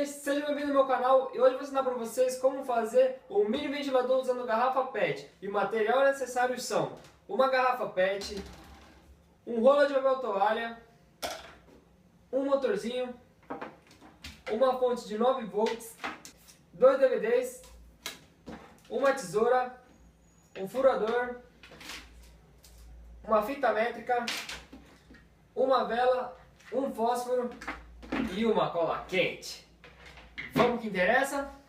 vocês? Sejam bem-vindos ao meu canal e hoje eu vou ensinar para vocês como fazer o mini ventilador usando garrafa PET. E o material necessário são uma garrafa PET, um rolo de papel toalha, um motorzinho, uma fonte de 9 volts, 2 DVDs, uma tesoura, um furador, uma fita métrica, uma vela, um fósforo e uma cola quente. Vamos que interessa?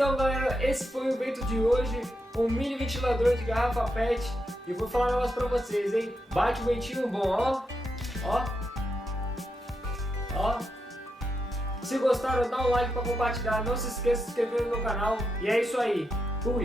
Então galera, esse foi o vídeo de hoje, um mini ventilador de garrafa PET. E vou falar um negócio pra vocês, hein? Bate um ventinho bom, ó. Ó. Ó. se gostaram, dá um like para compartilhar. Não se esqueça de se inscrever no meu canal. E é isso aí. Fui!